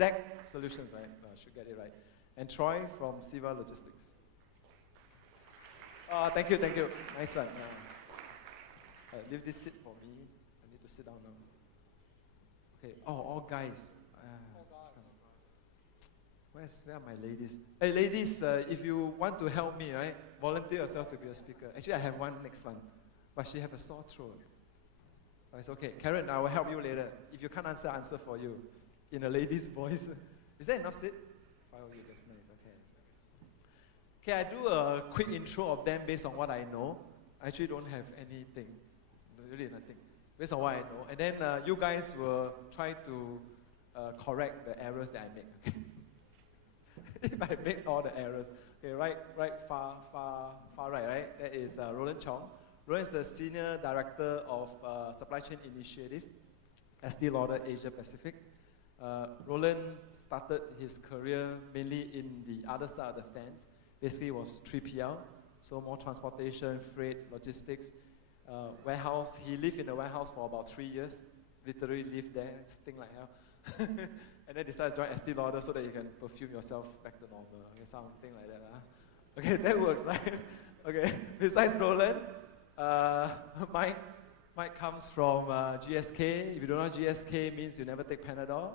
Exact Solutions, right? I should get it right. And Troy from Siva Logistics. Thank you. Nice one. Leave this seat for me. I need to sit down now. Okay. All guys. Where are my ladies? Hey, ladies, if you want to help me, right, volunteer yourself to be a speaker. Actually, I have one next one, but she have a sore throat. Oh, it's okay. Karen, I will help you later. If you can't answer for you in a lady's voice. Is that enough seat? Oh, you just nice. Okay. Okay, I do a quick intro of them based on what I know. I actually don't have anything, really nothing, based on what I know. And then you guys will try to correct the errors that I make. If I make all the errors. Okay, far right? That is Roland Chong. Roland is the Senior Director of Supply Chain Initiative, Estee Lauder Asia Pacific. Roland started his career mainly in the other side of the fence. Basically, it was 3PL, so more transportation, freight, logistics, warehouse. He lived in the warehouse for about 3 years, literally lived there, stink like hell. And then decided to join Estee Lauder so that you can perfume yourself back to normal. Okay, something like that. Okay, that works, right? Okay, besides Roland, Mike comes from GSK. If you don't know, GSK means you never take Panadol.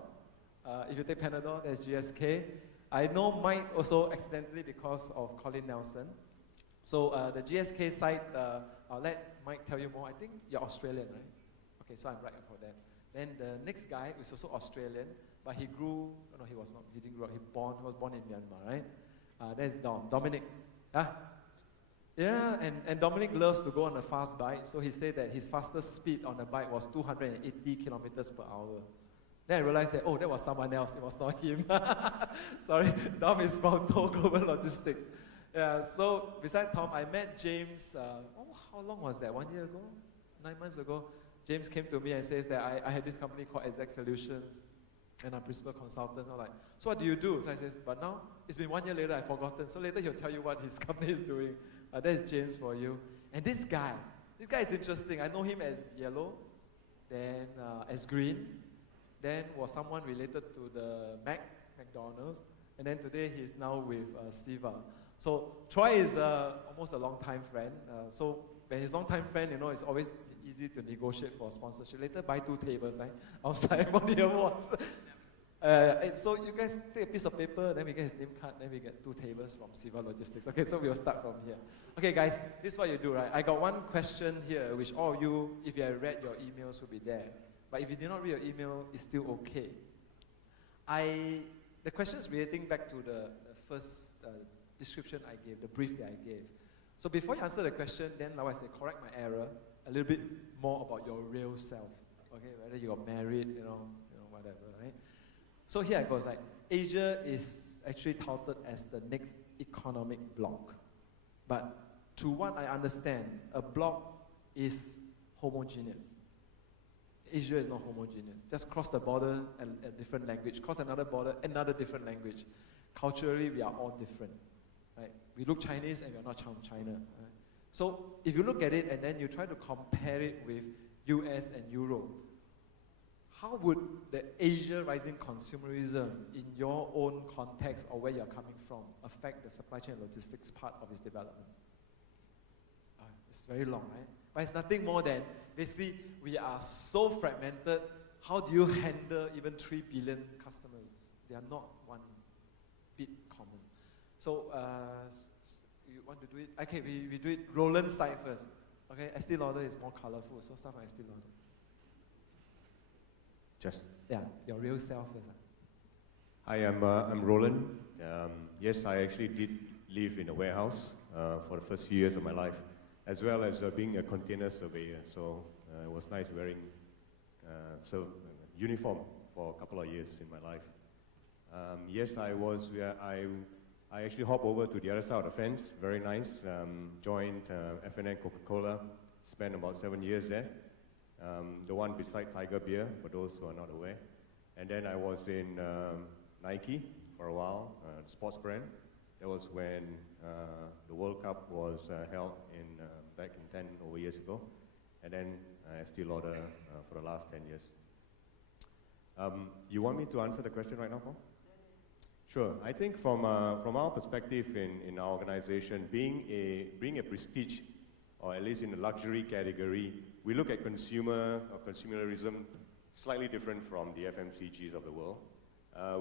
If you take Panadol, that's GSK. I know Mike also accidentally because of Colin Nelson. So the GSK side, I'll let Mike tell you more. I think you're Australian, right? Okay, so I'm right about that. Then the next guy is also Australian, but he grew, no, he was not, he didn't grow up, he was born in Myanmar, right? That's Dominic. Yeah, and Dominic loves to go on a fast bike, so he said that his fastest speed on the bike was 280 kilometers per hour. Then I realized that, that was someone else, it was not him. Sorry, Dom is from Toll Global Logistics. Yeah, so besides Tom, I met James, how long was that, 1 year ago? 9 months ago? James came to me and says that I had this company called Exact Solutions, and I'm principal consultant. So I'm like, so what do you do? So I says, but now, it's been 1 year later, I've forgotten. So later he'll tell you what his company is doing. That's James for you. And this guy is interesting. I know him as yellow, then as green, then was someone related to the McDonald's, and then today he's now with Siva. So Troy is almost a long-time friend. So when he's long-time friend, it's always easy to negotiate for sponsorship. Later, buy 2 tables, right? Outside for the awards. So you guys take a piece of paper, then we get his name card, then we get 2 tables from Siva Logistics. Okay, so we'll start from here. Okay, guys, this is what you do, right? I got one question here, which all of you, if you have read your emails, will be there. But if you did not read your email, it's still okay. The question is relating back to the first description I gave, the brief that I gave. So before you answer the question, then now I say correct my error, a little bit more about your real self. Okay, whether you got married, whatever, right? So here it goes, like, Asia is actually touted as the next economic bloc. But to what I understand, a bloc is homogeneous. Asia is not homogeneous. Just cross the border and a different language. Cross another border, another different language. Culturally, we are all different. Right? We look Chinese and we are not from China. Right? So if you look at it and then you try to compare it with US and Europe, how would the Asia rising consumerism in your own context or where you're coming from affect the supply chain logistics part of its development? It's very long, right? But it's nothing more than, basically, we are so fragmented. How do you handle even 3 billion customers? They are not one bit common. So, you want to do it? Okay, we do it Roland side first. Okay, Estee Lauder is more colorful, so start from Estee Lauder. Yeah, your real self first. Hi, I'm Roland. Yes, I actually did live in a warehouse for the first few years of my life, as well as being a container surveyor. So it was nice wearing uniform for a couple of years in my life. Yes, I actually hopped over to the other side of the fence. Very nice. Joined F&N Coca-Cola. Spent about 7 years there. The one beside Tiger Beer, for those who are not aware. And then I was in Nike for a while, sports brand. That was when the World Cup was held back in 10 over years ago. And then Estee Lauder for the last 10 years. You want me to answer the question right now, Paul? Sure. I think from our perspective in our organization, being a prestige, or at least in the luxury category, we look at consumer or consumerism slightly different from the FMCGs of the world.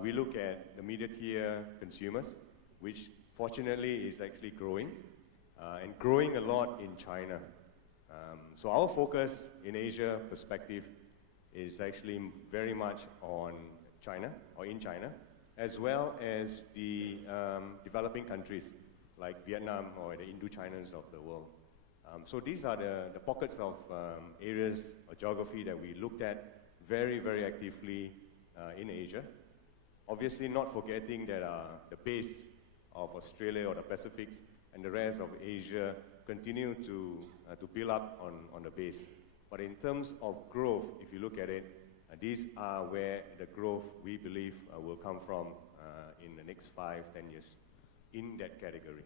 We look at the media-tier consumers, which fortunately is actually growing, and growing a lot in China. So our focus in Asia perspective is actually very much on China, or in China, as well as the developing countries like Vietnam or the Indo-Chinas of the world. So these are the pockets of areas or geography that we looked at very, very actively in Asia. Obviously not forgetting that the base of Australia or the Pacifics and the rest of Asia continue to build up on the base. But in terms of growth, if you look at it, these are where the growth we believe will come from in the next 5-10 years in that category.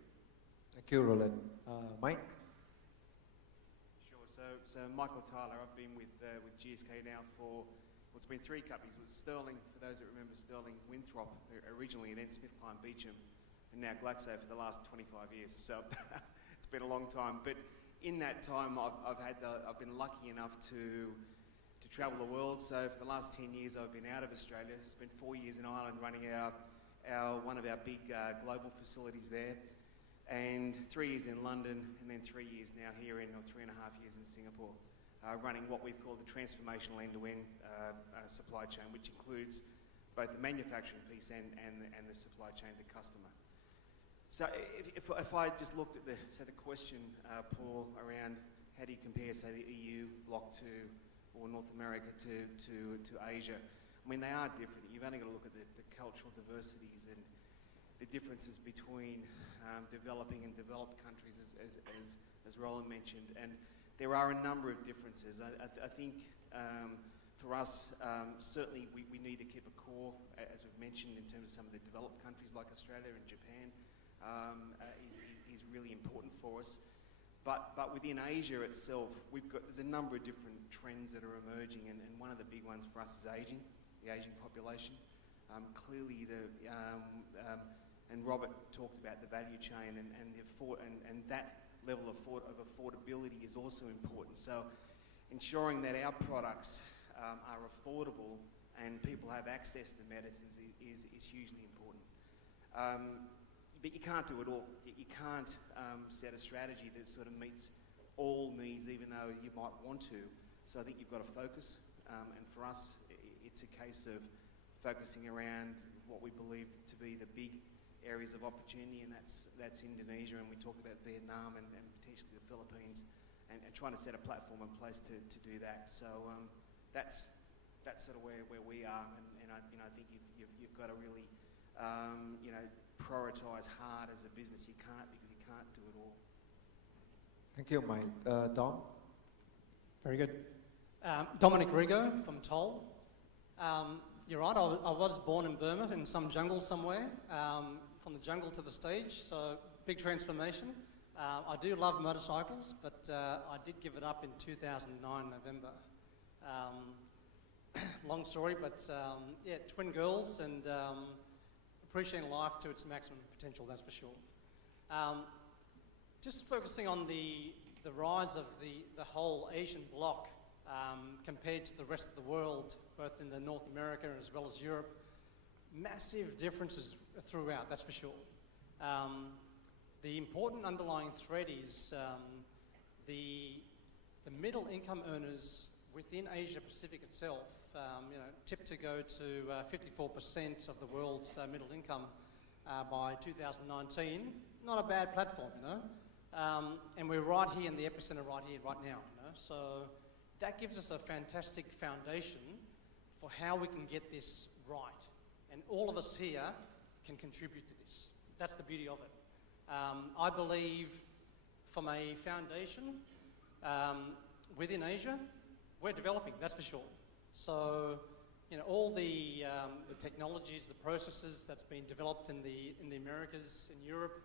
Thank you, Roland. Mike? Sure. So Michael Tyler, I've been with GSK now for, well, it's been 3 companies. It was Sterling, for those that remember Sterling, Winthrop originally, and then SmithKline Beecham, and now Glaxo for the last 25 years. So it's been a long time. But in that time, I've been lucky enough to travel the world. So for the last 10 years, I've been out of Australia. Spent 4 years in Ireland running one of our big global facilities there, and 3 years in London, and then 3 years now here or 3.5 years in Singapore, running what we've called the transformational end-to-end supply chain, which includes both the manufacturing piece and the supply chain to customer. So if I just looked at the question, Paul, around how do you compare, say, the EU Bloc 2 or North America to Asia, I mean, they are different. You've only got to look at the cultural diversities and the differences between developing and developed countries, as Roland mentioned. And there are a number of differences. I think for us, certainly we need to keep a core, as we've mentioned, in terms of some of the developed countries like Australia and Japan, is really important for us. But within Asia itself, there's a number of different trends that are emerging, and one of the big ones for us is aging, the aging population. Clearly, and Robert talked about the value chain, and that level of affordability is also important. So ensuring that our products are affordable and people have access to medicines is hugely important. But you can't do it all. You can't set a strategy that sort of meets all needs, even though you might want to. So I think you've got to focus. And for us, it's a case of focusing around what we believe to be the big areas of opportunity, and that's Indonesia, and we talk about Vietnam and potentially the Philippines, and trying to set a platform in place to do that. So that's sort of where we are, and I think you've got to really prioritise hard as a business. You can't, because you can't do it all. Thank you, Mike. Dom? Very good. Dominic Rigo from Toll. You're right, I was born in Burma, in some jungle somewhere, from the jungle to the stage, so big transformation. I do love motorcycles, but I did give it up in 2009, November. Long story, but yeah, twin girls, and appreciating life to its maximum potential, that's for sure. Just focusing on the rise of the whole Asian bloc compared to the rest of the world, both in the North America as well as Europe, massive differences throughout, that's for sure. The important underlying thread is the middle income earners within Asia Pacific itself, tipped to go to 54% of the world's middle income by 2019. Not a bad platform, and we're right here in the epicenter, right here, right now. So that gives us a fantastic foundation for how we can get this right, and all of us here can contribute to this. That's the beauty of it. I believe from a foundation within Asia, we're developing, that's for sure. So, all the technologies, the processes that's been developed in the Americas, in Europe,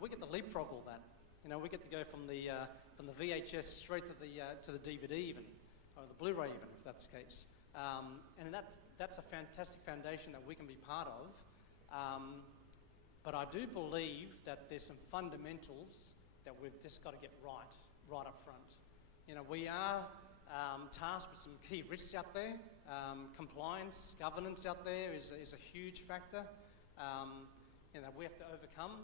we get to leapfrog all that. We get to go from the VHS straight to the DVD even, or the Blu-ray even, if that's the case. And that's a fantastic foundation that we can be part of. But I do believe that there's some fundamentals that we've just got to get right up front. You know, we are tasked with some key risks out there. Compliance, governance out there is a huge factor that we have to overcome.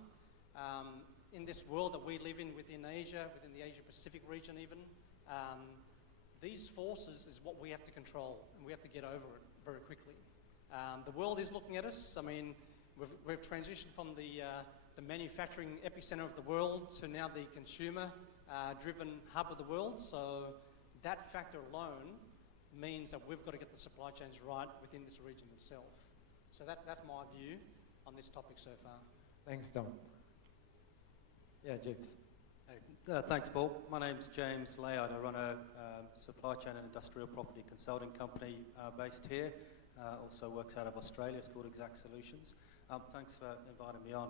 In this world that we live in within Asia, within the Asia-Pacific region even, these forces is what we have to control, and we have to get over it very quickly. The world is looking at us. I mean, we've transitioned from the manufacturing epicenter of the world to now the consumer-driven hub of the world. So that factor alone means that we've got to get the supply chains right within this region itself. So that's my view on this topic so far. Thanks, Tom. Yeah, James. Hey, thanks, Paul. My name's James Layard. I run a supply chain and industrial property consulting company based here. Also works out of Australia. It's called Exact Solutions. Thanks for inviting me on.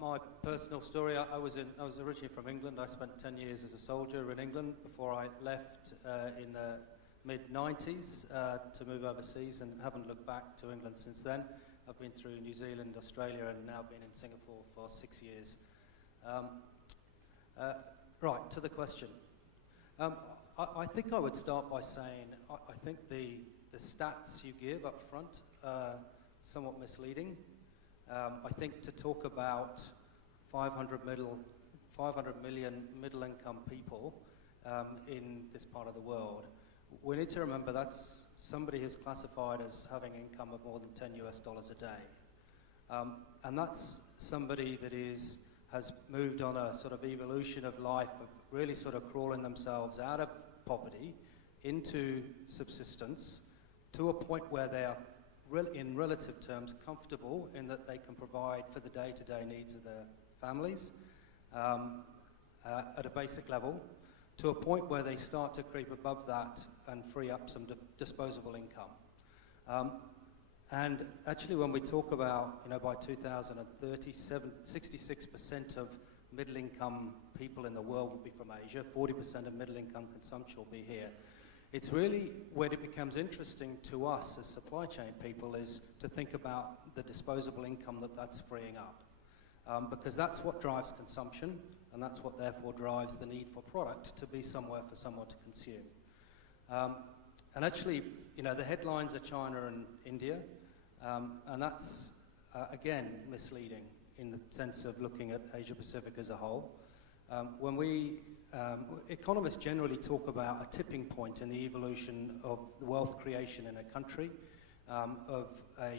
My personal story, I was originally from England. I spent 10 years as a soldier in England before I left in the mid-90s to move overseas, and haven't looked back to England since then. I've been through New Zealand, Australia, and now been in Singapore for 6 years. Right, to the question. I think I would start by saying I think the stats you give up front are somewhat misleading. I think to talk about 500 million middle-income people in this part of the world, we need to remember that's somebody who's classified as having income of more than $10 a day. And that's somebody that has moved on a sort of evolution of life of really sort of crawling themselves out of poverty into subsistence to a point where they are, in relative terms, comfortable in that they can provide for the day-to-day needs of their families at a basic level, to a point where they start to creep above that and free up some disposable income. And actually, when we talk about, by 2030, 66% of middle-income people in the world will be from Asia, 40% of middle-income consumption will be here. It's really where it becomes interesting to us as supply chain people is to think about the disposable income that's freeing up. Because that's what drives consumption, and that's what therefore drives the need for product to be somewhere for someone to consume. And actually, the headlines are China and India, and that's, again, misleading in the sense of looking at Asia-Pacific as a whole. Economists generally talk about a tipping point in the evolution of wealth creation in a country, of a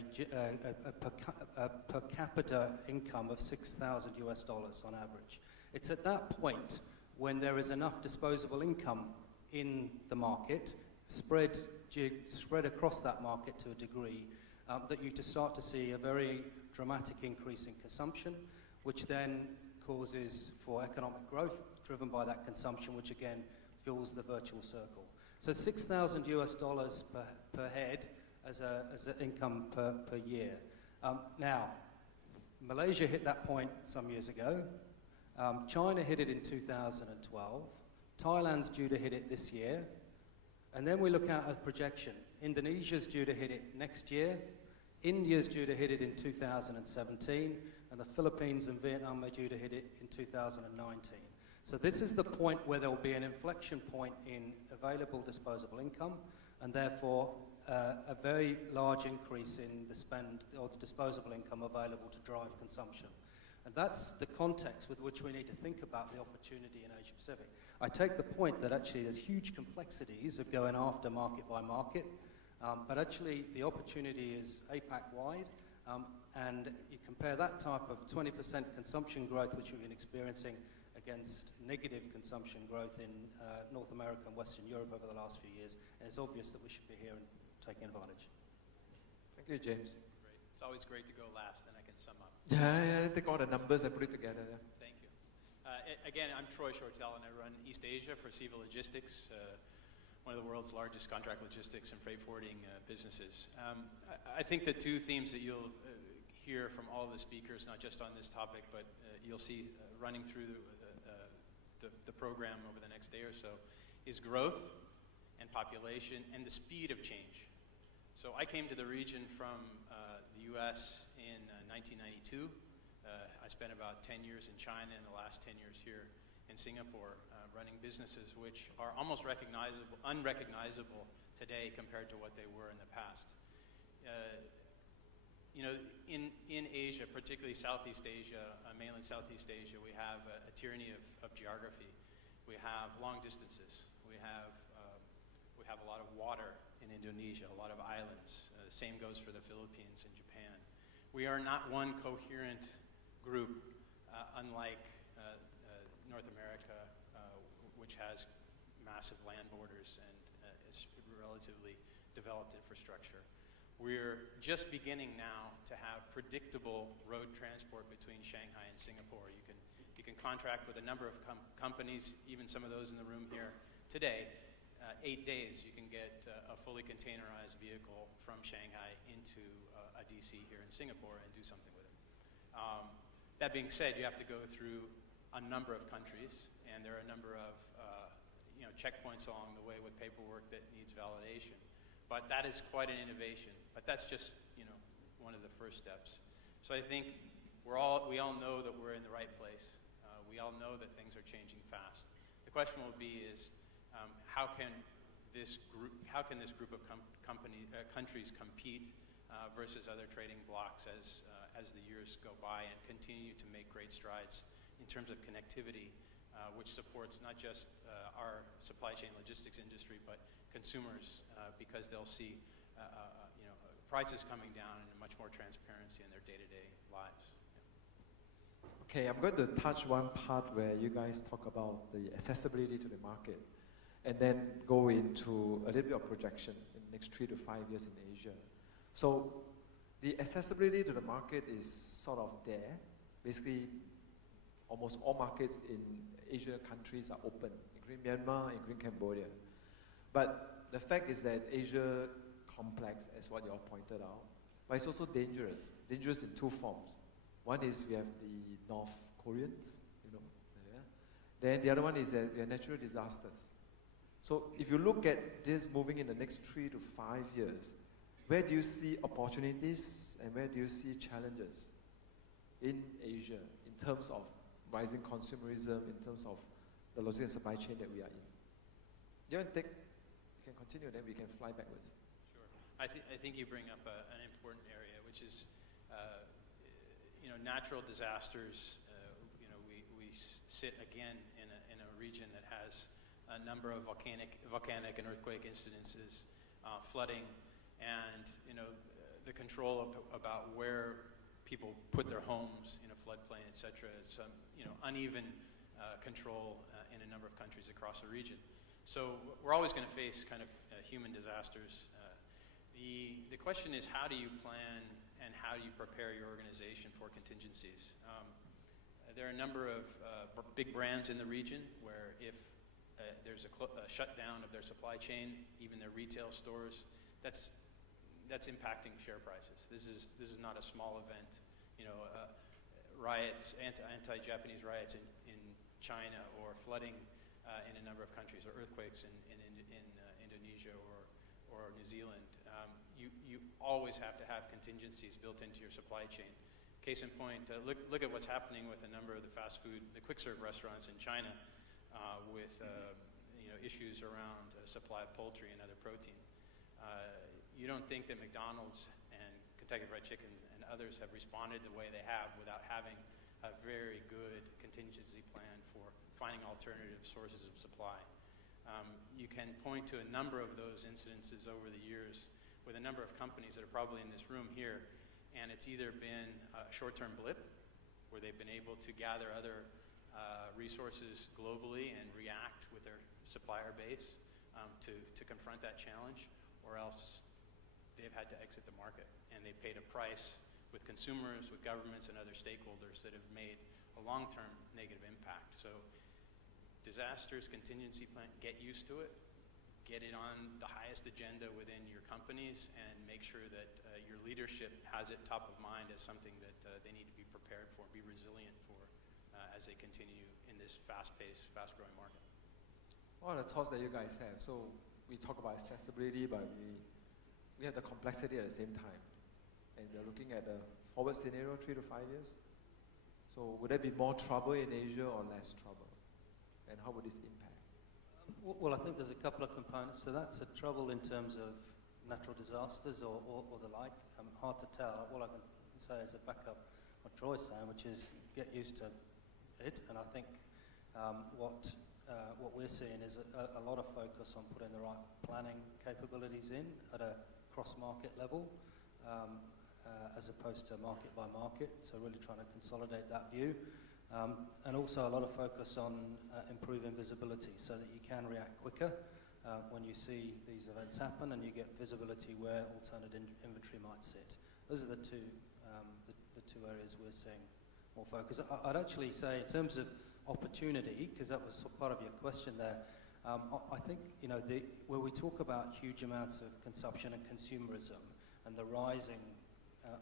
per capita income of $6,000 on average. It's at that point when there is enough disposable income in the market, spread across that market to a degree, that you start to see a very dramatic increase in consumption, which then causes for economic growth driven by that consumption, which again fuels the virtual circle. So $6,000 per head as an income per year. Now, Malaysia hit that point some years ago. China hit it in 2012. Thailand's due to hit it this year. And then we look at a projection. Indonesia's due to hit it next year. India's due to hit it in 2017. And the Philippines and Vietnam are due to hit it in 2019. So this is the point where there will be an inflection point in available disposable income, and therefore a very large increase in the spend or the disposable income available to drive consumption. And that's the context with which we need to think about the opportunity in Asia Pacific. I take the point that actually there's huge complexities of going after market by market, but actually the opportunity is APAC-wide, and you compare that type of 20% consumption growth, which we've been experiencing, against negative consumption growth in North America and Western Europe over the last few years, and it's obvious that we should be here and taking advantage. Thank you, James. Great. It's always great to go last, then I can sum up. Yeah, take all the numbers and put it together. Yeah. Thank you. Again, I'm Troy Shortell, and I run East Asia for CEVA Logistics, one of the world's largest contract logistics and freight forwarding businesses. I think the two themes that you'll hear from all the speakers, not just on this topic, but you'll see running through the program over the next day or so, is growth and population and the speed of change. So I came to the region from the U.S. in 1992. I spent about 10 years in China and the last 10 years here in Singapore running businesses which are almost unrecognizable today compared to what they were in the past. In Asia, particularly Southeast Asia, mainland Southeast Asia, we have a tyranny of geography. We have long distances. We have a lot of water in Indonesia, a lot of islands. The same goes for the Philippines and Japan. We are not one coherent group, unlike North America, which has massive land borders and is relatively developed infrastructure. We're just beginning now to have predictable road transport between Shanghai and Singapore. You can contract with a number of companies, even some of those in the room here today. 8 days, you can get a fully containerized vehicle from Shanghai into a DC here in Singapore and do something with it. That being said, you have to go through a number of countries, and there are a number of checkpoints along the way with paperwork that needs validation. But that is quite an innovation. But that's just one of the first steps. So I think we all know that we're in the right place. We all know that things are changing fast. The question will be is how can this group of countries compete versus other trading blocs as the years go by and continue to make great strides in terms of connectivity, which supports not just our supply chain logistics industry, but consumers, because they'll see prices coming down and much more transparency in their day-to-day lives. Yeah. Okay, I'm going to touch one part where you guys talk about the accessibility to the market, and then go into a little bit of projection in the next 3 to 5 years in Asia. So the accessibility to the market is sort of there. Basically, almost all markets in Asian countries are open, including Myanmar, including Cambodia. But the fact is that Asia complex, as what you all pointed out, but it's also dangerous. Dangerous in two forms. One is we have the North Koreans, Then the other one is that we have natural disasters. So if you look at this moving in the next 3 to 5 years, where do you see opportunities and where do you see challenges in Asia in terms of rising consumerism, in terms of the logistics and supply chain that we are in? You can continue, then we can fly backwards. Sure. I think you bring up an important area, which is natural disasters. We sit again in a region that has a number of volcanic and earthquake incidences, flooding, and the control about where people put their homes in a floodplain, etc. It's uneven control in a number of countries across the region. So we're always going to face kind of human disasters. The question is, how do you plan and how do you prepare your organization for contingencies? There are a number of big brands in the region where if there's a shutdown of their supply chain, even their retail stores, that's impacting share prices. This is not a small event. Riots, anti-Japanese riots in China, or flooding in a number of countries, or earthquakes in Indonesia or New Zealand. You always have to have contingencies built into your supply chain. Case in point, look at what's happening with a number of the fast food, the quick serve restaurants in China, with issues around supply of poultry and other protein. You don't think that McDonald's and Kentucky Fried Chicken and others have responded the way they have without having a very good contingency plan for finding alternative sources of supply. You can point to a number of those incidences over the years with a number of companies that are probably in this room here, and it's either been a short-term blip where they've been able to gather other resources globally and react with their supplier base to confront that challenge, or else they've had to exit the market, and they've paid a price with consumers, with governments, and other stakeholders that have made a long-term negative impact. So disasters, contingency plan, get used to it, get it on the highest agenda within your companies, and make sure that your leadership has it top of mind as something that they need to be prepared for, be resilient for, as they continue in this fast-paced, fast-growing market. What are the thoughts that you guys have? So we talk about accessibility, but we we have the complexity at the same time. And we're looking at a forward scenario, 3 to 5 years. So would there be more trouble in Asia or less trouble? And how would this impact? Well, I think there's a couple of components to that. So trouble in terms of natural disasters or the like, hard to tell. All I can say is a backup what Troy's saying, which is get used to it. And I think what we're seeing is a lot of focus on putting the right planning capabilities in at a cross-market level, as opposed to market by market. So really trying to consolidate that view. And also a lot of focus on improving visibility so that you can react quicker when you see these events happen, and you get visibility where alternative inventory might sit. Those are the two areas we're seeing more focus. I'd actually say in terms of opportunity, because that was part of your question there, I think where we talk about huge amounts of consumption and consumerism and the rising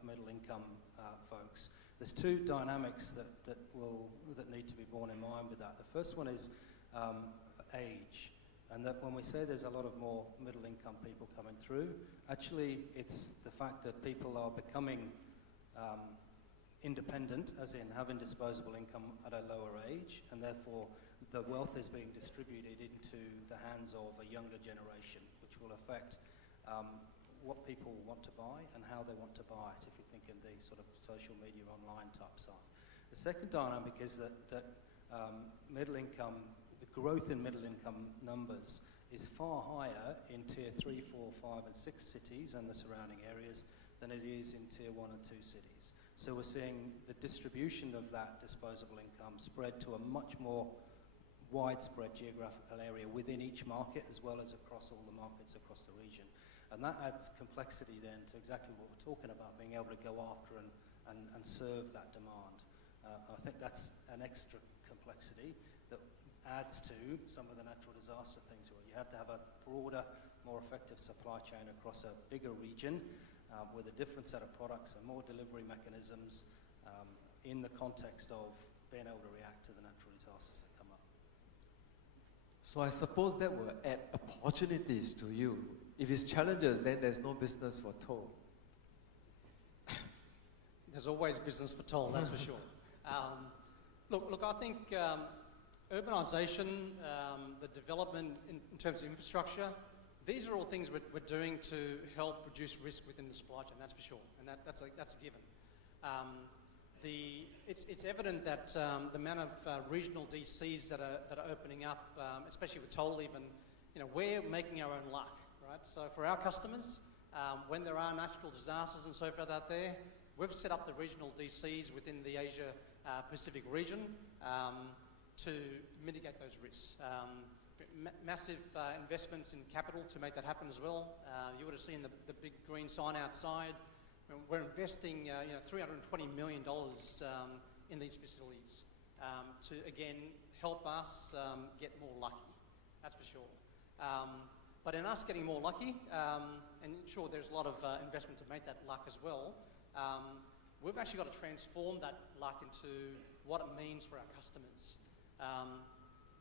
middle income folks, there's two dynamics that need to be borne in mind with that. The first one is age, and that when we say there's a lot of more middle income people coming through, actually it's the fact that people are becoming independent, as in having disposable income at a lower age, and therefore the wealth is being distributed into the hands of a younger generation, which will affect what people want to buy and how they want to buy it, if you think in the sort of social media online type side. The second dynamic is that middle income, the growth in middle income numbers is far higher in tier 3, 4, 5 and 6 cities and the surrounding areas than it is in tier 1 and 2 cities. So we're seeing the distribution of that disposable income spread to a much more widespread geographical area within each market, as well as across all the markets across the region. And that adds complexity then to exactly what we're talking about, being able to go after and serve that demand. I think that's an extra complexity that adds to some of the natural disaster things where you have to have a broader, more effective supply chain across a bigger region with a different set of products and more delivery mechanisms in the context of being able to react to the natural disasters that come up. So I suppose that will add opportunities to you. If it's challenges, then there's no business for Toll. There's always business for Toll, that's for sure. Look, I think urbanisation, the development in terms of infrastructure, these are all things we're doing to help reduce risk within the supply chain, that's for sure, and that's a given. It's evident that the amount of regional DCs that are opening up, especially with Toll even, we're making our own luck, right? So for our customers, when there are natural disasters and so forth out there, we've set up the regional DCs within the Asia Pacific region to mitigate those risks. Massive investments in capital to make that happen as well. You would have seen the big green sign outside. We're investing $320 million in these facilities to, again, help us get more lucky. That's for sure. But in us getting more lucky, and sure, there's a lot of investment to make that luck as well, we've actually got to transform that luck into what it means for our customers.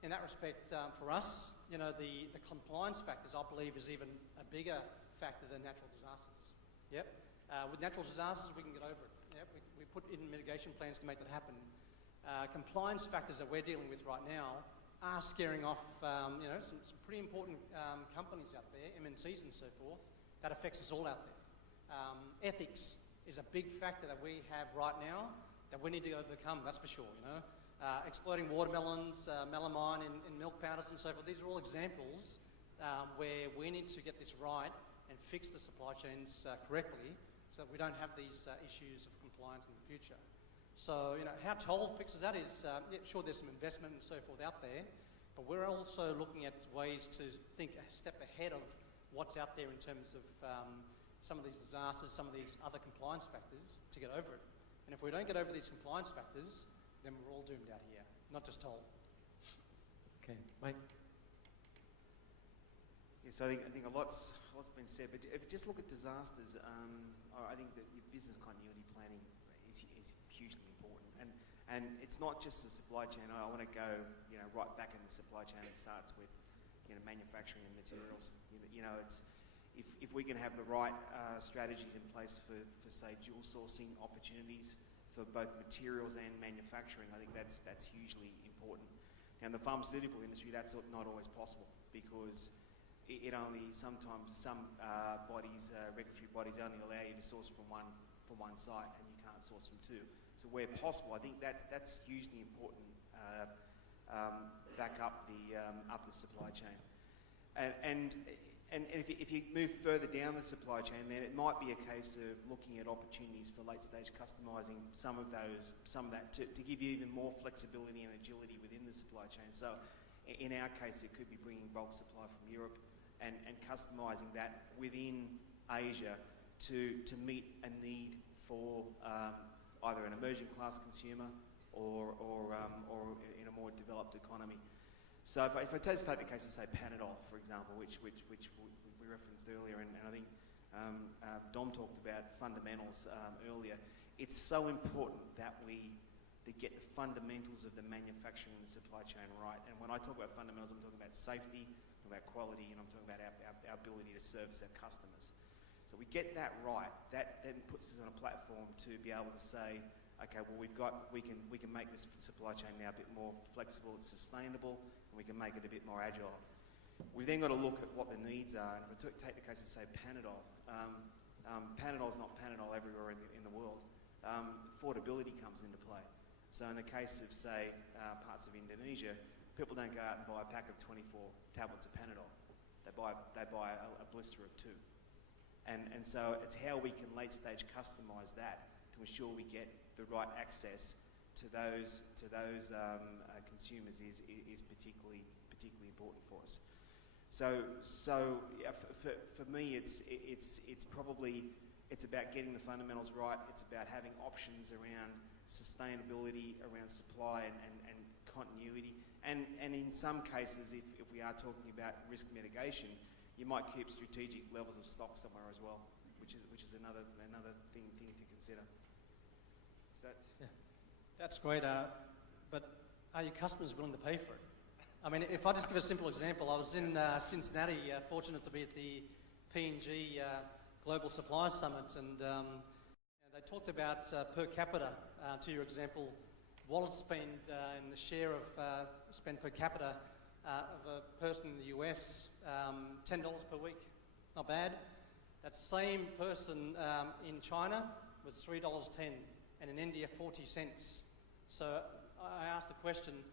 In that respect, for us, the compliance factors, I believe, is even a bigger factor than natural disasters. Yep. With natural disasters, we can get over it. Yep. We put in mitigation plans to make that happen. Compliance factors that we're dealing with right now are scaring off, some pretty important companies out there, MNCs and so forth. That affects us all out there. Ethics is a big factor that we have right now that we need to overcome. That's for sure. Exploding watermelons, melamine in milk powders and so forth. These are all examples where we need to get this right and fix the supply chains correctly so that we don't have these issues of compliance in the future. So, how Toll fixes that is, sure, there's some investment and so forth out there, but we're also looking at ways to think a step ahead of what's out there in terms of some of these disasters, some of these other compliance factors to get over it. And if we don't get over these compliance factors, then we're all doomed out here, not just Toll. Okay, Mike? Yes, I think a lot's been said, but if you just look at disasters, I think that your business continuity planning is hugely important, and it's not just the supply chain. I want to go right back in the supply chain. It starts with manufacturing and materials. if we can have the right strategies in place for, say, dual sourcing opportunities for both materials and manufacturing, I think that's hugely important. Now, in the pharmaceutical industry, that's not always possible because it only sometimes some bodies, regulatory bodies, only allow you to source from one site, and you can't source from two. So where possible, I think that's hugely important. Back up the supply chain, and if you move further down the supply chain, then it might be a case of looking at opportunities for late stage customising some of that to give you even more flexibility and agility within the supply chain. So in our case, it could be bringing bulk supply from Europe and customising that within Asia to meet a need for either an emerging class consumer or in a more developed economy. So if I take the case of, say, Panadol, for example, which we referenced earlier, and I think Dom talked about fundamentals earlier, it's so important that we get the fundamentals of the manufacturing and the supply chain right. And when I talk about fundamentals, I'm talking about safety, I'm talking about quality, and I'm talking about our ability to service our customers. So we get that right, that then puts us on a platform to be able to say, okay, well we can make this supply chain now a bit more flexible, it's sustainable, and we can make it a bit more agile. We've then got to look at what the needs are, and if I take the case of, say, Panadol, Panadol's not Panadol everywhere in the world. Affordability comes into play. So in the case of, say, parts of Indonesia, people don't go out and buy a pack of 24 tablets of Panadol. They buy a blister of 2. And so it's how we can late stage customise that to ensure we get the right access to those consumers is particularly important for us. So yeah, for me, it's about getting the fundamentals right. It's about having options around sustainability, around supply and continuity. And in some cases, if we are talking about risk mitigation, you might keep strategic levels of stock somewhere as well, which is another thing to consider. So that's great. But are your customers willing to pay for it? I mean, if I just give a simple example, I was in Cincinnati, fortunate to be at the P&G Global Supplier Summit, and they talked about per capita. To your example, wallet spend and the share of spend per capita of a person in the US, $10 per week. Not bad. That same person in China was $3.10, and in India, 40 cents. So I asked the question,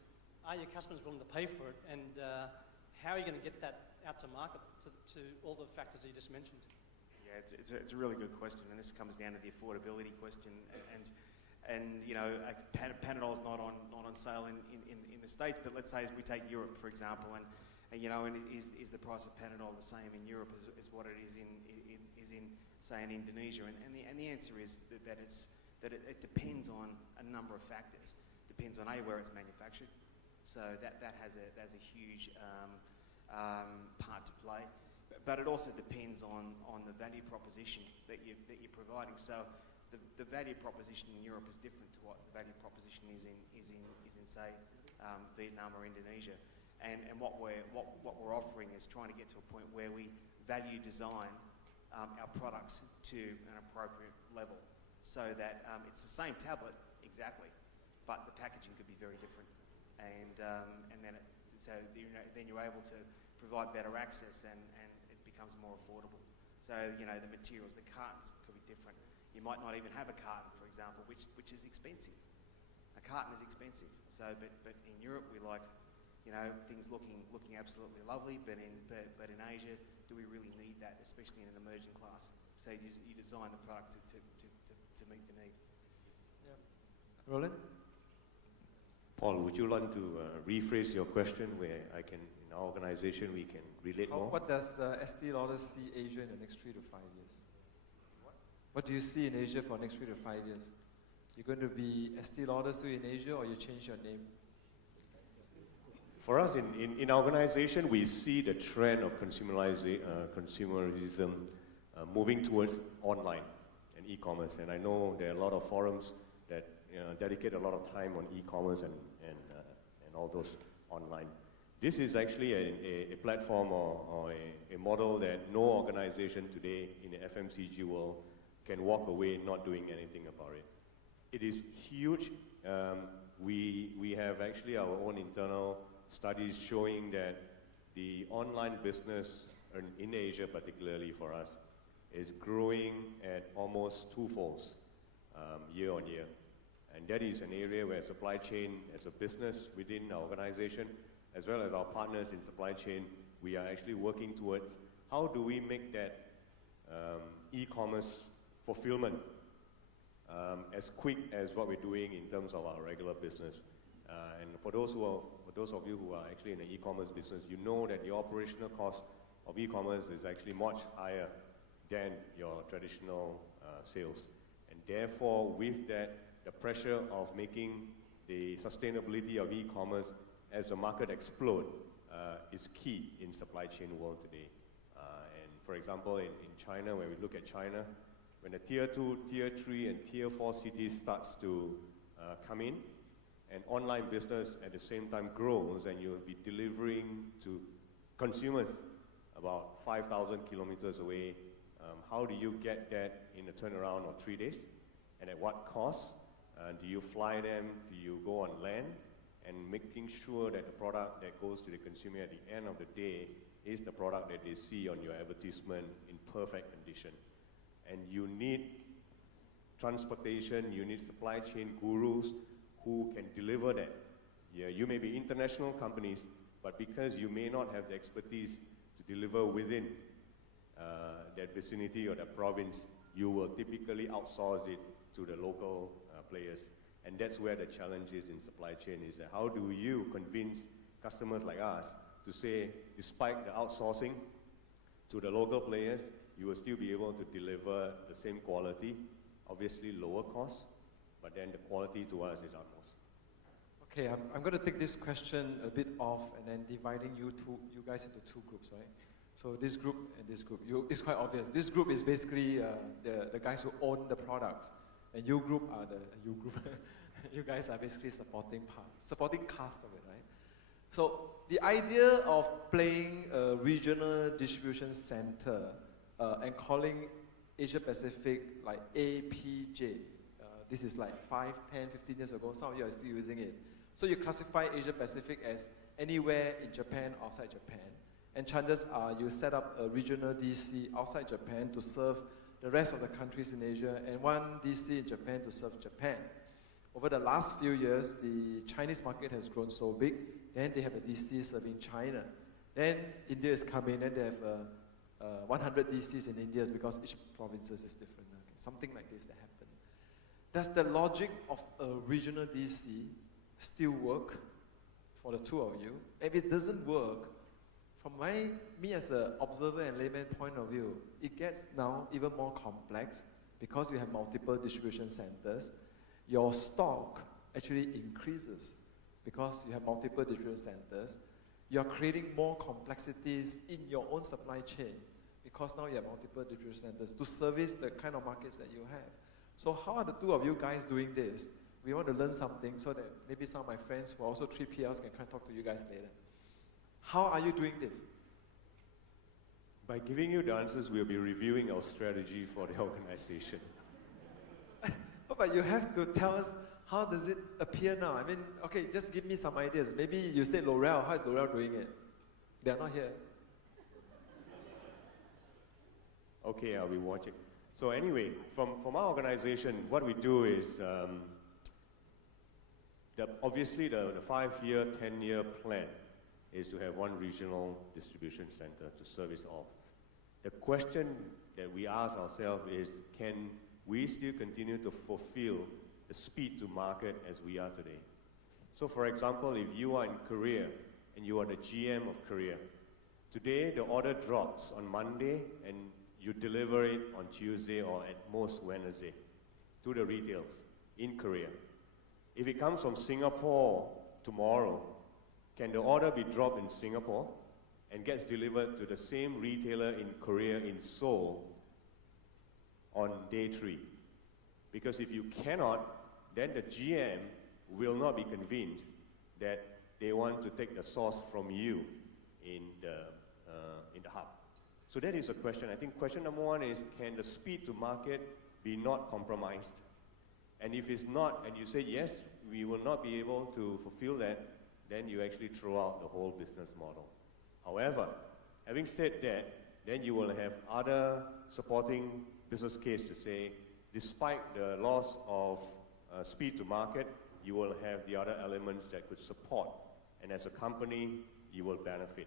are your customers willing to pay for it, and how are you going to get that out to market to all the factors you just mentioned? Yeah, it's a really good question, and this comes down to the affordability question. And you know, Panadol's not on sale in the States, but let's say as we take Europe, for example, and you know, and is the price of Panadol the same in Europe as what it is in say in Indonesia? And the answer is that it depends on a number of factors. Depends on where it's manufactured, so that has a huge part to play. But it also depends on the value proposition that you're providing. So the value proposition in Europe is different to what the value proposition is in say Vietnam or Indonesia. And what we're offering is trying to get to a point where we value design our products to an appropriate level, so that it's the same tablet exactly, but the packaging could be very different. And then then you're able to provide better access, and it becomes more affordable. So you know, the materials, the cartons could be different. You might not even have a carton, for example, which is expensive. A carton is expensive. So, but in Europe we like, you know, things looking absolutely lovely. But in Asia, do we really need that, especially in an emerging class? So you design the product to meet the need. Yeah. Roland? Paul, would you like to rephrase your question where I can, in our organization, we can relate more? What does Estee Lauder see Asia in the next 3 to 5 years? What do you see in Asia for the next 3 to 5 years? You're going to be Estee Lauder still in Asia, or you change your name? For us, in our organization, we see the trend of consumerism moving towards online and e-commerce. And I know there are a lot of forums that dedicate a lot of time on e-commerce and all those online. This is actually a platform or a model that no organization today in the FMCG world can walk away not doing anything about it. It is huge. We have actually our own internal studies showing that the online business in Asia, particularly for us, is growing at almost twofolds year on year. And that is an area where supply chain as a business within our organization, as well as our partners in supply chain, we are actually working towards how do we make that e-commerce fulfillment as quick as what we're doing in terms of our regular business. And for those of you who are actually in the e-commerce business, you know that the operational cost of e-commerce is actually much higher than your traditional sales. And therefore, with that, the pressure of making the sustainability of e-commerce as the market explode is key in supply chain world today. And for example, in China, when we look at China, when the tier 2, tier 3, and tier 4 cities starts to come in, and online business at the same time grows, and you'll be delivering to consumers about 5,000 kilometers away, how do you get that in a turnaround of 3 days? And at what cost? Do you fly them? Do you go on land? And making sure that the product that goes to the consumer at the end of the day is the product that they see on your advertisement in perfect condition. And you need transportation, you need supply chain gurus who can deliver that. Yeah, you may be international companies, but because you may not have the expertise to deliver within that vicinity or that province, you will typically outsource it to the local players. And that's where the challenge is in supply chain, is that how do you convince customers like us to say, despite the outsourcing to the local players, you will still be able to deliver the same quality, obviously lower cost, but then the quality to us is utmost. Okay, I'm going to take this question a bit off and then dividing you guys into two groups, right? So this group and this group. It's quite obvious. This group is basically the guys who own the products, and you group are you group. You guys are basically supporting cast of it, right? So the idea of playing a regional distribution center and calling Asia Pacific like APJ. This is like 5, 10, 15 years ago. Some of you are still using it. So you classify Asia Pacific as anywhere in Japan, outside Japan. And chances are you set up a regional DC outside Japan to serve the rest of the countries in Asia, and one DC in Japan to serve Japan. Over the last few years, the Chinese market has grown so big, then they have a DC serving China. Then India is coming, and they have 100 DCs in India because each province is different. Okay? Something like this that happened. Does the logic of a regional DC still work for the two of you? If it doesn't work, from me as an observer and layman point of view, it gets now even more complex because you have multiple distribution centers. Your stock actually increases because you have multiple distribution centers. You are creating more complexities in your own supply chain because now you have multiple distribution centers to service the kind of markets that you have. So how are the two of you guys doing this? We want to learn something so that maybe some of my friends who are also 3PLs can come talk to you guys later. How are you doing this? By giving you the answers, we'll be reviewing our strategy for the organization. But you have to tell us, how does it appear now? I mean, okay, just give me some ideas. Maybe you said L'Oreal. How is L'Oreal doing it? They're not here. Okay, I'll be watching. So anyway, from our organization, what we do is, obviously the 5-year, 10-year plan is to have one regional distribution center to service all. The question that we ask ourselves is, can we still continue to fulfill the speed to market as we are today? So for example, if you are in Korea and you are the GM of Korea, today the order drops on Monday and you deliver it on Tuesday or at most Wednesday to the retailers in Korea. If it comes from Singapore tomorrow, can the order be dropped in Singapore and gets delivered to the same retailer in Korea, in Seoul, on day 3? Because if you cannot, then the GM will not be convinced that they want to take the source from you in the hub. So that is a question. I think question number one is, can the speed to market be not compromised? And if it's not, and you say, yes, we will not be able to fulfill that, then you actually throw out the whole business model. However, having said that, then you will have other supporting business case to say, despite the loss of speed to market, you will have the other elements that could support. And as a company, you will benefit.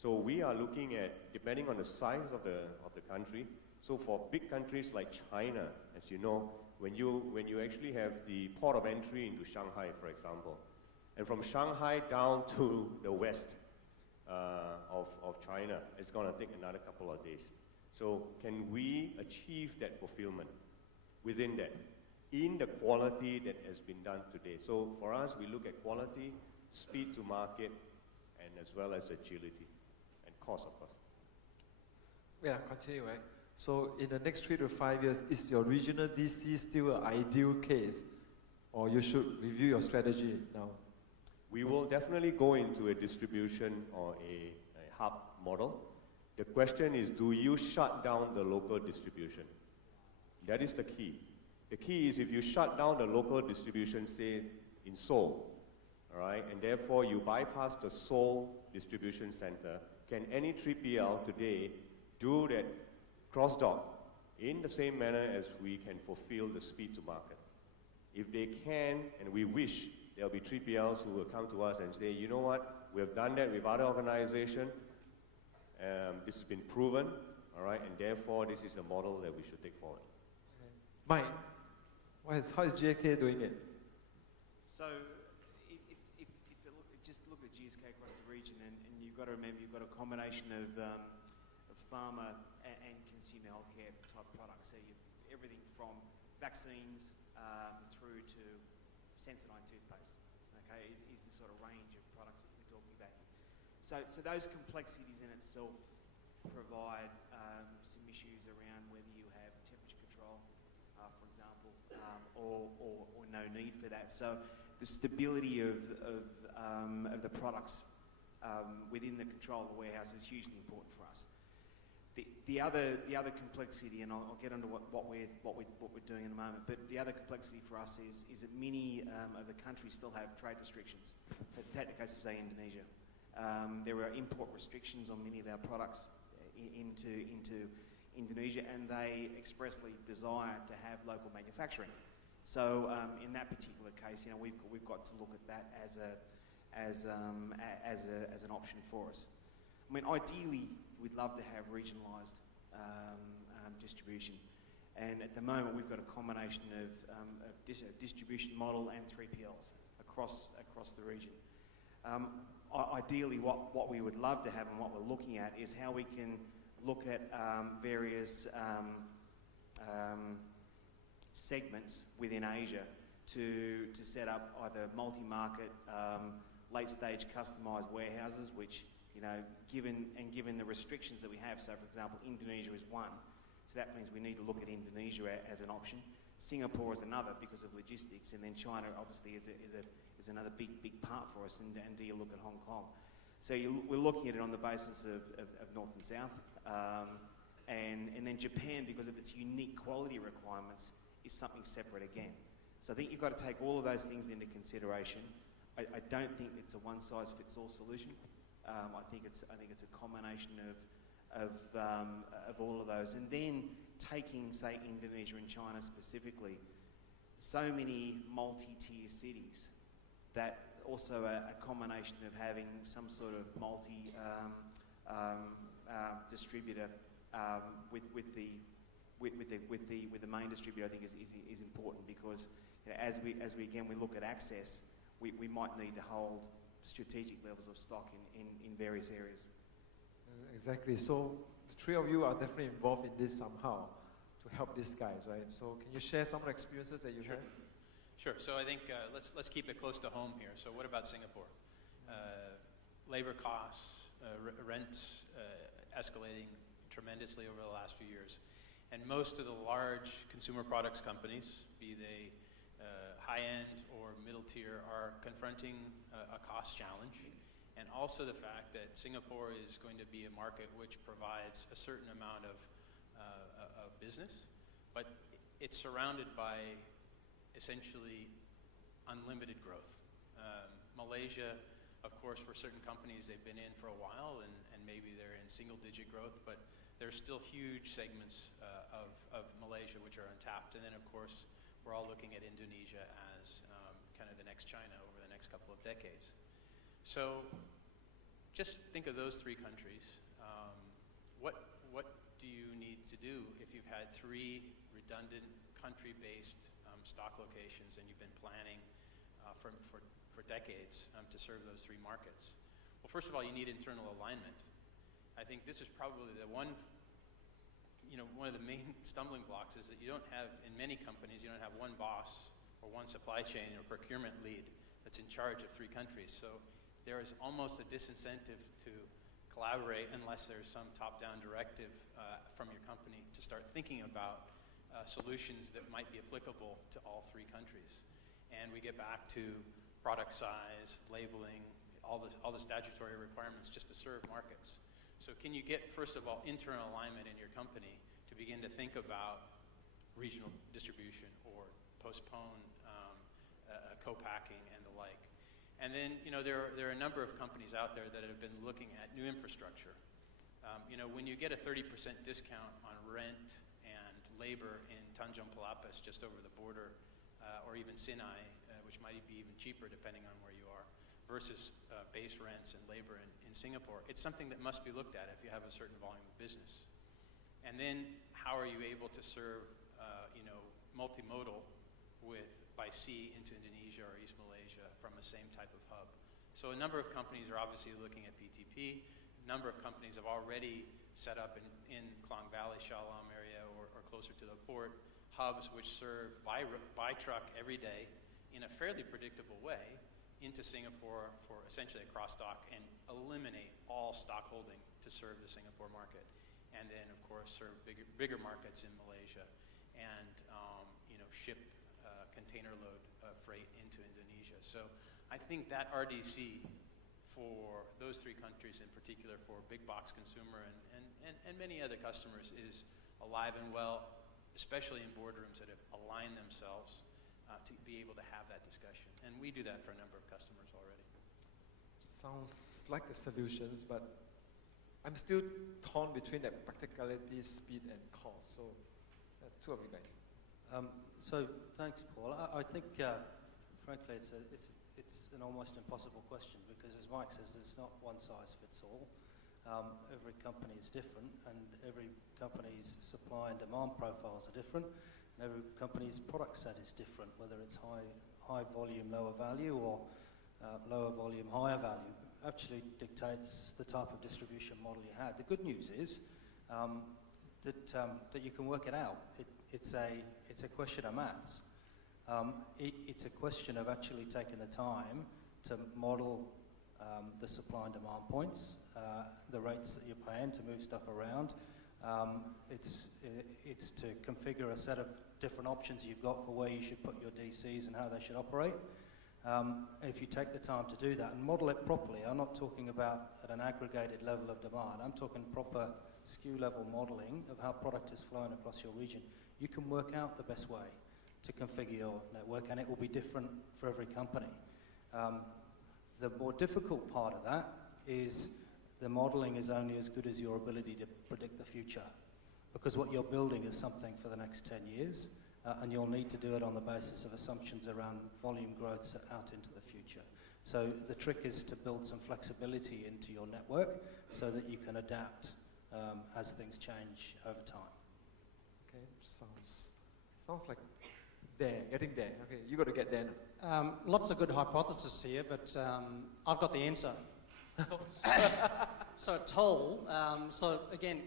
So we are looking at, depending on the size of the country, so for big countries like China, as you know, when you actually have the port of entry into Shanghai, for example, and from Shanghai down to the west of China, it's going to take another couple of days. So can we achieve that fulfillment within that, in the quality that has been done today? So for us, we look at quality, speed to market, and as well as agility, and cost, of course. Yeah, continue, right? So in the next 3 to 5 years, is your regional DC still an ideal case? Or you should review your strategy now? We will definitely go into a distribution or a hub model. The question is, do you shut down the local distribution? That is the key. The key is if you shut down the local distribution, say in Seoul, all right, and therefore you bypass the Seoul distribution center, can any 3PL today do that cross-dock in the same manner as we can fulfill the speed to market? If they can, and we wish, there'll be 3PLs who will come to us and say, you know what, we have done that with other organizations, this has been proven, all right, and therefore this is a model that we should take forward. Mike, how is JK doing it? So, if you just look at GSK across the region, and you've got to remember you've got a combination of pharma and consumer healthcare type products. So everything from vaccines through to Sensodyne toothpaste. Okay, is the sort of range of products that we're talking about. So those complexities in itself provide some issues around whether you have temperature control, for example, or no need for that. So the stability of the products within the control of the warehouse is hugely important for us. The other complexity, and I'll get into what we're doing in a moment, but the other complexity for us is that many of the countries still have trade restrictions. So take the case of, say, Indonesia. There are import restrictions on many of our products into Indonesia, and they expressly desire to have local manufacturing. So in that particular case, we've got to look at that as an option for us. I mean, ideally, we'd love to have regionalised distribution, and at the moment we've got a combination of distribution model and 3PLs across the region. Ideally, what we would love to have and what we're looking at is how we can look at various segments within Asia to set up either multi-market, late-stage customised warehouses, which, given the restrictions that we have. So, for example, Indonesia is one, so that means we need to look at Indonesia as an option. Singapore is another because of logistics, and then China obviously is another big part for us. And do you look at Hong Kong? So we're looking at it on the basis of North and South, and then Japan, because of its unique quality requirements, is something separate again. So I think you've got to take all of those things into consideration. I don't think it's a one-size-fits-all solution. I think it's a combination of all of those, and then taking, say, Indonesia and China specifically, so many multi-tier cities that also a combination of having some sort of distributor with the main distributor, I think is important, because as we look at access, we might need to hold strategic levels of stock in various areas. Exactly. So the three of you are definitely involved in this somehow to help these guys, right? So can you share some of the experiences that you had? Sure. So I think let's keep it close to home here. So what about Singapore? Labor costs, rent escalating tremendously over the last few years. And most of the large consumer products companies, be they high-end or middle tier are confronting a cost challenge, and also the fact that Singapore is going to be a market which provides a certain amount of business, but it's surrounded by essentially unlimited growth. Malaysia, of course, for certain companies, they've been in for a while, and maybe they're in single-digit growth, but there's still huge segments of Malaysia which are untapped. And then, of course, we're all looking at Indonesia as kind of the next China over the next couple of decades. So just think of those three countries. What do you need to do if you've had three redundant country-based stock locations and you've been planning for decades to serve those three markets? Well, first of all, you need internal alignment. I think this is probably the one of the main stumbling blocks is that you don't have, in many companies, you don't have one boss or one supply chain or procurement lead that's in charge of three countries. So there is almost a disincentive to collaborate unless there's some top-down directive from your company to start thinking about solutions that might be applicable to all three countries. And we get back to product size, labeling, all the statutory requirements just to serve markets. So can you get, first of all, internal alignment in your company to begin to think about regional distribution or postpone co-packing and the like? And then, there are a number of companies out there that have been looking at new infrastructure. When you get a 30% discount on rent and labor in Tanjung Pelapas, just over the border, or even Sinai, which might be even cheaper depending on where you are, versus base rents and labor in Singapore, it's something that must be looked at if you have a certain volume of business. And then, how are you able to serve, multimodal by sea into Indonesia or East Malaysia from the same type of hub? So a number of companies are obviously looking at PTP. A number of companies have already set up in Klang Valley, Shah Alam area, or closer to the port, hubs which serve by truck every day in a fairly predictable way into Singapore for essentially a cross-dock and eliminate all stock holding to serve the Singapore market. And then, of course, serve bigger markets in Malaysia and ship container load freight into Indonesia. So I think that RDC for those three countries in particular, for big box consumer and many other customers, is alive and well, especially in boardrooms that have aligned themselves to be able to have that discussion. And we do that for a number of customers already. Sounds like the solutions, but I'm still torn between that practicality, speed, and cost. So, two of you guys. So thanks, Paul. I think, frankly, it's an almost impossible question because, as Mike says, there's not one size fits all. Every company is different, and every company's supply and demand profiles are different, and every company's product set is different, whether it's high volume, lower value, or lower volume, higher value. Actually dictates the type of distribution model you had. The good news is that you can work it out. It's a question of maths. It's a question of actually taking the time to model the supply and demand points, the rates that you're paying to move stuff around. It's to configure a set of different options you've got for where you should put your DCs and how they should operate. If you take the time to do that and model it properly, I'm not talking about at an aggregated level of demand, I'm talking proper SKU level modeling of how product is flowing across your region. You can work out the best way to configure your network, and it will be different for every company. The more difficult part of that is the modeling is only as good as your ability to predict the future, because what you're building is something for the next 10 years, and you'll need to do it on the basis of assumptions around volume growth out into the future. So the trick is to build some flexibility into your network so that you can adapt as things change over time. Okay, sounds like getting there. Okay, you got to get there now. Lots of good hypotheses here, but I've got the answer. So toll. So again,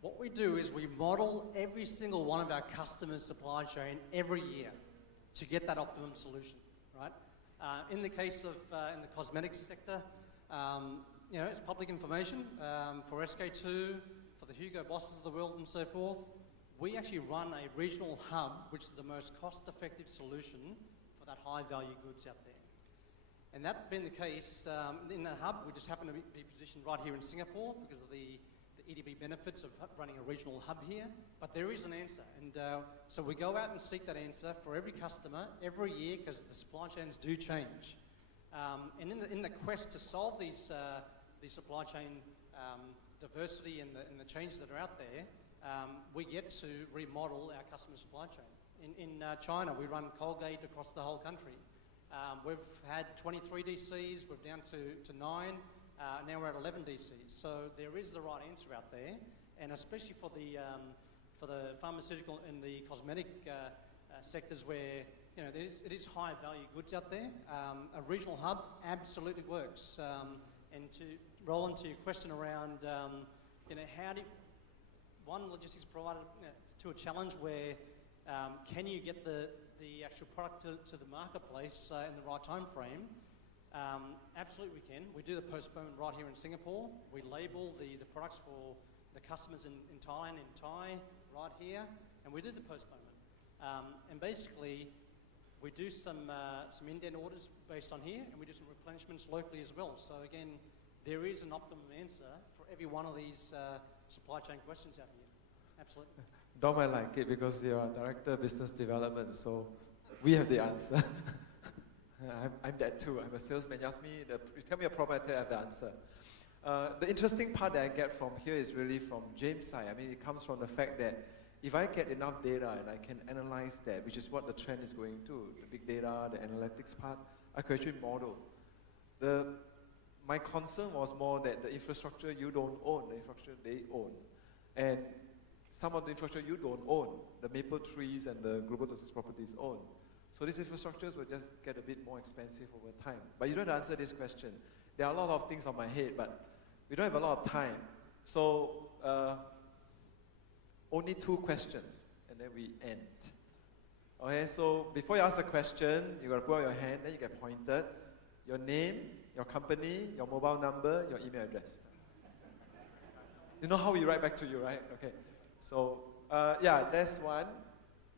what we do is we model every single one of our customers' supply chain every year to get that optimum solution, right? In the case of in the cosmetics sector, it's public information for SK2, for the Hugo Bosses of the world, and so forth. We actually run a regional hub, which is the most cost-effective solution for that high value goods out there. And that being the case, in the hub, we just happen to be positioned right here in Singapore because of the EDB benefits of running a regional hub here. But there is an answer. And so we go out and seek that answer for every customer every year because the supply chains do change. And in the quest to solve these supply chain diversity and the changes that are out there, we get to remodel our customer supply chain. In China, we run Colgate across the whole country. We've had 23 DCs, we're down to 9, now we're at 11 DCs. So there is the right answer out there, and especially for the pharmaceutical and the cosmetic sectors where it is high value goods out there. A regional hub absolutely works. And to roll into your question around, how do one logistics provider to a challenge where can you get the actual product to the marketplace in the right time frame? Absolutely we can. We do the postponement right here in Singapore. We label the products for the customers in Thailand, in Thai, right here, and we do the postponement. And basically, we do some indent orders based on here, and we do some replenishments locally as well. So again, there is an optimum answer for every one of these supply chain questions out here. Absolutely. Dom, I like it because you're a director of business development, so we have the answer. I'm that too. I'm a salesman. You tell me a problem, I have the answer. The interesting part that I get from here is really from James' side. I mean, it comes from the fact that if I get enough data and I can analyze that, which is what the trend is going to, the big data, the analytics part, I could actually model. My concern was more that the infrastructure you don't own, the infrastructure they own. And some of the infrastructure you don't own, the Maple Trees and the Global Logistics Properties own. So these infrastructures will just get a bit more expensive over time. But you don't have to answer this question. There are a lot of things on my head, but we don't have a lot of time. So only 2 questions, and then we end. Okay, so before you ask a question, you got to put out your hand, then you get pointed. Your name, your company, your mobile number, your email address. You know how we write back to you, right? Okay. So, yeah, there's one.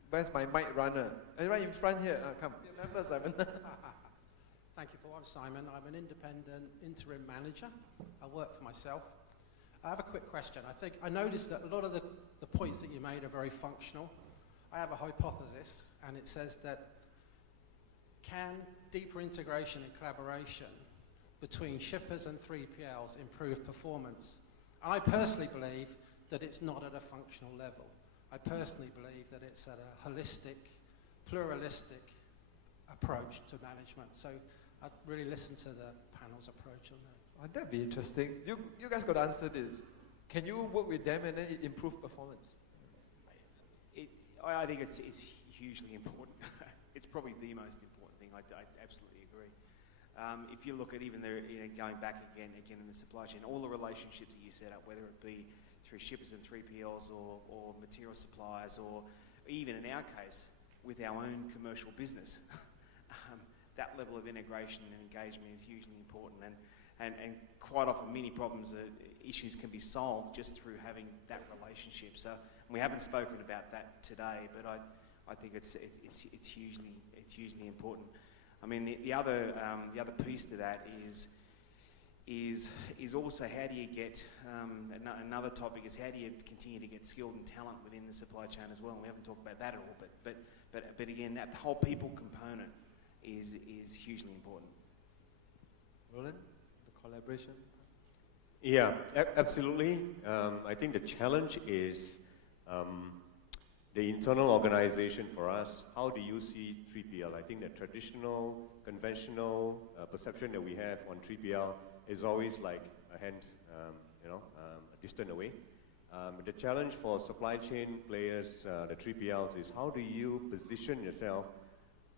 Where's my mic runner? Right in front here. Come. Remember, Simon? Thank you, Paul. I'm Simon. I'm an independent interim manager. I work for myself. I have a quick question. I noticed that a lot of the points that you made are very functional. I have a hypothesis, and it says that can deeper integration and collaboration between shippers and 3PLs improve performance? And I personally believe that it's not at a functional level. I personally believe that it's at a holistic, pluralistic approach to management. So I'd really listen to the panel's approach on that. Oh, that'd be interesting. You guys got to answer this. Can you work with them and then improve performance? I think it's hugely important. It's probably the most important thing. I absolutely agree. If you look at even going back again in the supply chain, all the relationships that you set up, whether it be through shippers and 3PLs or material suppliers, or even in our case with our own commercial business, that level of integration and engagement is hugely important. And quite often many problems, issues can be solved just through having that relationship. So we haven't spoken about that today, but I think it's hugely important. I mean, the other piece to that is also how do you get, another topic is how do you continue to get skilled and talent within the supply chain as well. And we haven't talked about that at all, but again, that whole people component is hugely important. Roland, the collaboration? Yeah, absolutely. I think the challenge is the internal organization for us. How do you see 3PL? I think the traditional, conventional perception that we have on 3PL is always like a hand, a distance away. The challenge for supply chain players, the 3PLs, is how do you position yourself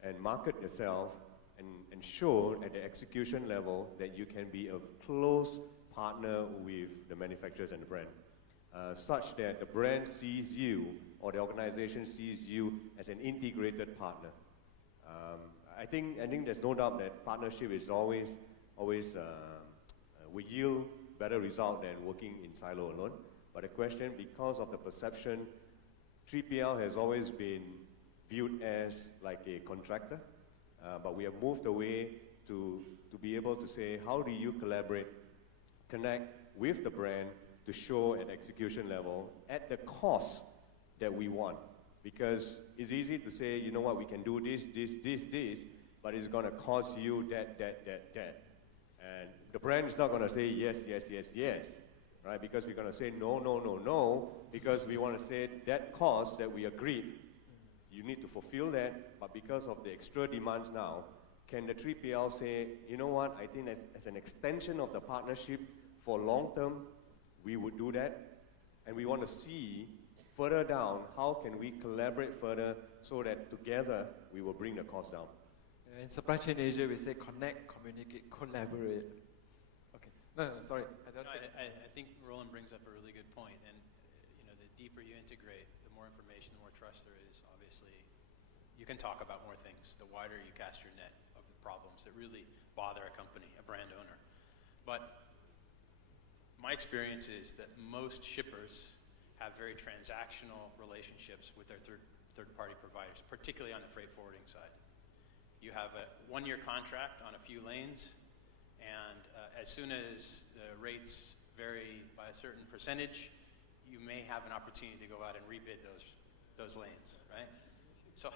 and market yourself and show at the execution level that you can be a close partner with the manufacturers and the brand, such that the brand sees you or the organization sees you as an integrated partner. I think there's no doubt that partnership is always will yield better result than working in silo alone. But the question, because of the perception, 3PL has always been viewed as like a contractor, but we have moved away to be able to say, how do you collaborate, connect with the brand to show at execution level at the cost that we want? Because it's easy to say, you know what, we can do this, but it's going to cost you that. And the brand is not going to say yes, right? Because we're going to say no, because we want to say that cost that we agreed, you need to fulfill that, but because of the extra demands now, can the 3PL say, you know what, I think as an extension of the partnership for long term, we would do that, and we want to see further down, how can we collaborate further so that together we will bring the cost down? In Supply Chain Asia, we say connect, communicate, collaborate. Okay. No, sorry. I think Roland brings up a really good point, and the deeper you integrate, the more information, the more trust there is. Obviously, you can talk about more things. The wider you cast your net of the problems that really bother a company, a brand owner. But my experience is that most shippers have very transactional relationships with their third-party providers, particularly on the freight forwarding side. You have a one-year contract on a few lanes, and as soon as the rates vary by a certain percentage, you may have an opportunity to go out and rebid those lanes, right? So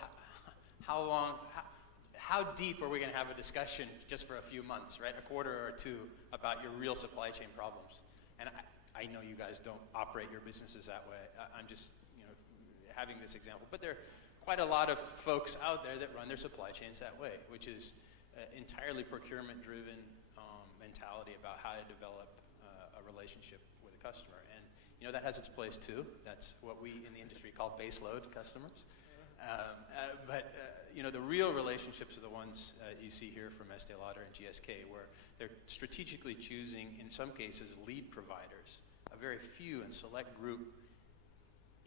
how deep are we going to have a discussion just for a few months, right? A quarter or two about your real supply chain problems. And I know you guys don't operate your businesses that way. I'm just having this example. But there are quite a lot of folks out there that run their supply chains that way, which is entirely procurement-driven mentality about how to develop a relationship with a customer. And that has its place too. That's what we in the industry call baseload customers. But the real relationships are the ones you see here from Estée Lauder and GSK, where they're strategically choosing, in some cases, lead providers, a very few and select group,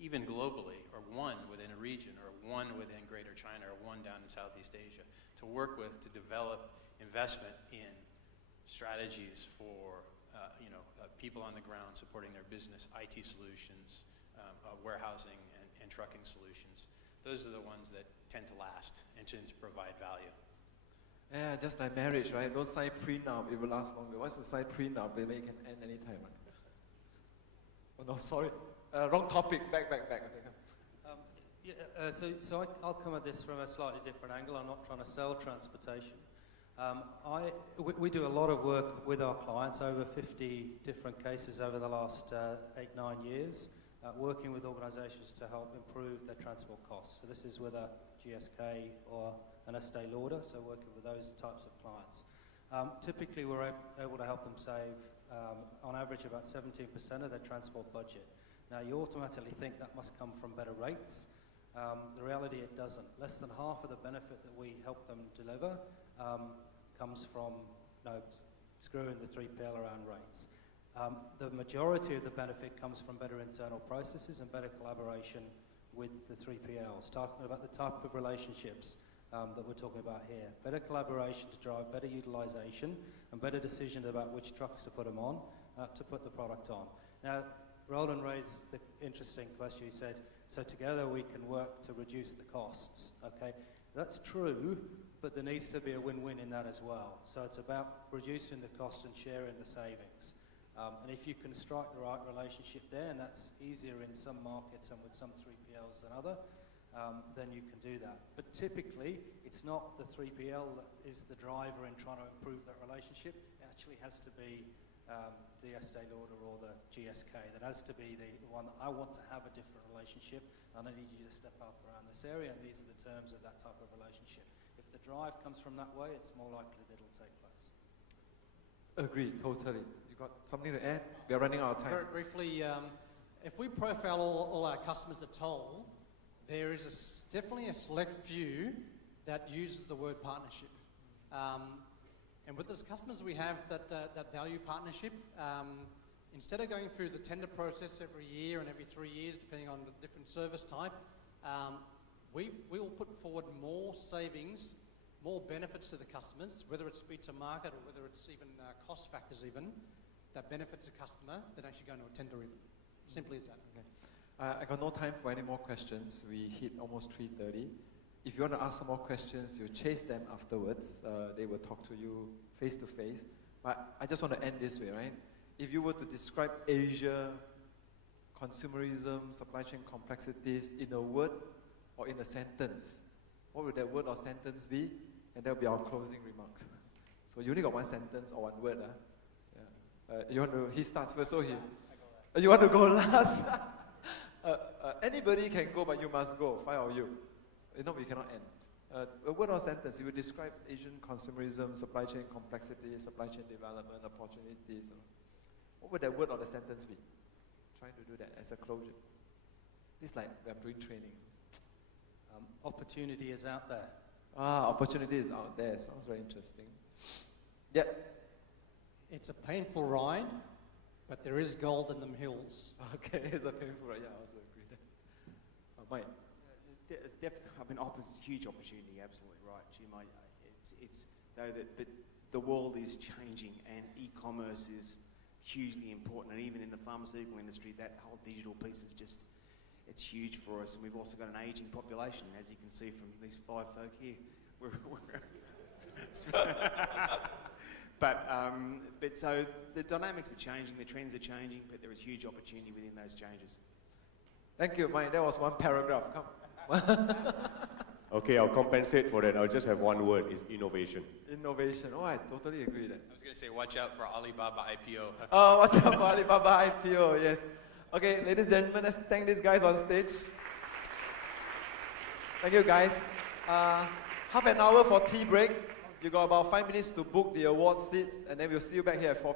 even globally, or one within a region, or one within Greater China, or one down in Southeast Asia, to work with to develop investment in strategies for people on the ground supporting their business, IT solutions, warehousing and trucking solutions. Those are the ones that tend to last and tend to provide value. Yeah, just like marriage, right? Don't sign prenup, it will last longer. Once you sign prenup, it can end anytime, right? Oh no, sorry. Wrong topic. Back. Okay. So I'll come at this from a slightly different angle. I'm not trying to sell transportation. We do a lot of work with our clients, over 50 different cases over the last 8-9 years, working with organisations to help improve their transport costs. So this is with a GSK or an Estée Lauder, so working with those types of clients. Typically, we're able to help them save, on average, about 17% of their transport budget. Now, you automatically think that must come from better rates. The reality, it doesn't. Less than half of the benefit that we help them deliver comes from screwing the 3PL around rates. The majority of the benefit comes from better internal processes and better collaboration with the 3PLs, talking about the type of relationships that we're talking about here. Better collaboration to drive better utilization and better decisions about which trucks to put them on, to put the product on. Now, Roland raised the interesting question. He said, so together we can work to reduce the costs, okay? That's true, but there needs to be a win-win in that as well. So it's about reducing the cost and sharing the savings. And if you can strike the right relationship there, and that's easier in some markets and with some 3PLs than other, then you can do that. But typically, it's not the 3PL that is the driver in trying to improve that relationship. It actually has to be the Estée Lauder or the GSK. That has to be the one that I want to have a different relationship, and I need you to step up around this area, and these are the terms of that type of relationship. If the drive comes from that way, it's more likely that it'll take place. Agreed, totally. You got something to add? We are running out of time. Very briefly, if we profile all our customers at Toll, there is definitely a select few that uses the word partnership. And with those customers we have that value partnership, instead of going through the tender process every year and every 3 years, depending on the different service type, we will put forward more savings, more benefits to the customers, whether it's speed to market or whether it's even cost factors even, that benefits the customer than actually going to a tender even. Simply as that. Okay. I got no time for any more questions. We hit almost 3:30. if you want to ask some more questions, you chase them afterwards. They will talk to you face to face. But I just want to end this way, right? If you were to describe Asia, consumerism, supply chain complexities in a word or in a sentence, what would that word or sentence be? And that will be our closing remarks. So you only got one sentence or one word. Yeah. You want to? He starts first, so he. You want to go last? Anybody can go, but you must go. 5 of you. If not, we cannot end. A word or sentence, you would describe Asian consumerism, supply chain complexity, supply chain development, opportunities. What would that word or the sentence be? Trying to do that as a closure. It's like I'm doing training. Opportunity is out there. Opportunity is out there. Sounds very interesting. Yeah. It's a painful ride, but there is gold in them hills. Okay, it's a painful ride. Yeah, I also agree that. Mike. It's definitely, I mean, it's a huge opportunity, absolutely right, Jim. It's though that, but the world is changing and e-commerce is hugely important, and even in the pharmaceutical industry, that whole digital piece is just, it's huge for us. And we've also got an aging population, as you can see from these 5 folk here. But so the dynamics are changing, the trends are changing, but there is huge opportunity within those changes. Thank you, Mike. That was one paragraph. Come. Okay, I'll compensate for that. I'll just have one word, is innovation. Innovation. Oh, I totally agree that. I was going to say, watch out for Alibaba IPO. Oh, watch out for Alibaba IPO, yes. Okay, ladies and gentlemen, let's thank these guys on stage. Thank you, guys. Half an hour for tea break. You got about 5 minutes to book the award seats, and then we'll see you back here at 4